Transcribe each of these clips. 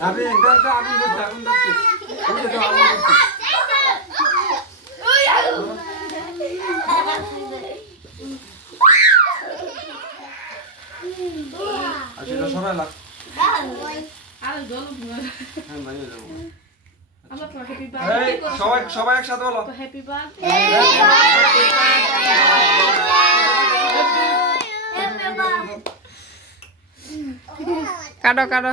আপনি এটা এটা আগুন ধরছে আগুন ধরছে ওই আগুন আচ্ছা এটা সবাই লাগ আরে জল হ্যাঁ যাব তো সবাই সবাই একসাথে বলো। হ্যাপি বার্থডে কাটো কাটো।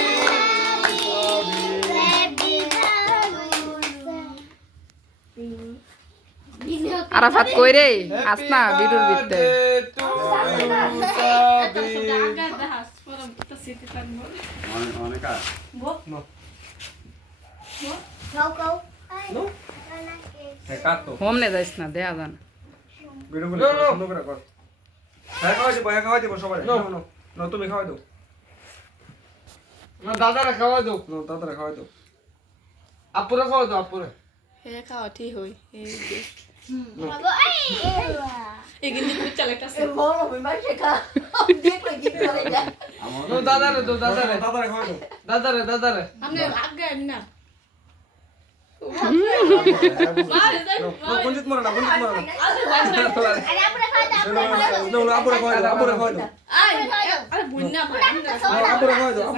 আরাফাত কই রে আস না অনেক কাটো হোমনে যাইস না দেয়া যান ভিডিও করে সুন্দর করে কর। হ্যাঁ খাওয়াই দেবো হ্যাঁ খাওয়াই দেবো সবাই নো নো নো তুমি খাওয়াই দাও। না দাদারা খাওয়া দাও। নো তাড়াতাড়ি খাওয়াই দাও। আপুরা খাওয়া দাও আপুরা। হে খাওয়া ঠিক হই। দাদারে তো দাদারে তাড়াতাড়ি খাওয়াই দাও দাদারে দাদারে নো গঞ্জিত মরে না গঞ্জিত মরে না আপুরে খাওয়াই দাও আপুরে খাওয়াই দাও আপুরে খাওয়াই দাও আপুরে খাওয়াই দাও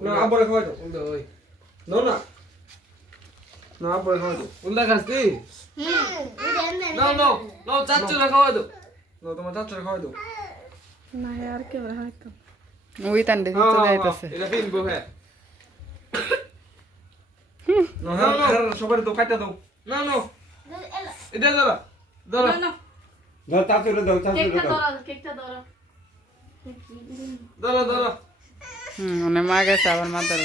নো আপুরে দাও নো না নো আপুরে খাওয়াই দাও উল্টা খাস তুই? নো নো নো চাচুরা খাওয়া দাও নো তোমার চাচুরে খাওয়াই দাও না আর কে হয়তো ওই তান্ডে চলে যাইতেছে এটা ফিনবো হ্যাঁ। নো হ্যাঁ হ্যাঁ সবাই দাও কাটা দাও। নো নো এটা না দাও চাচুরে দাও। কেকটা কেকটা হুম মানে মা গেছে আবার মা ধরে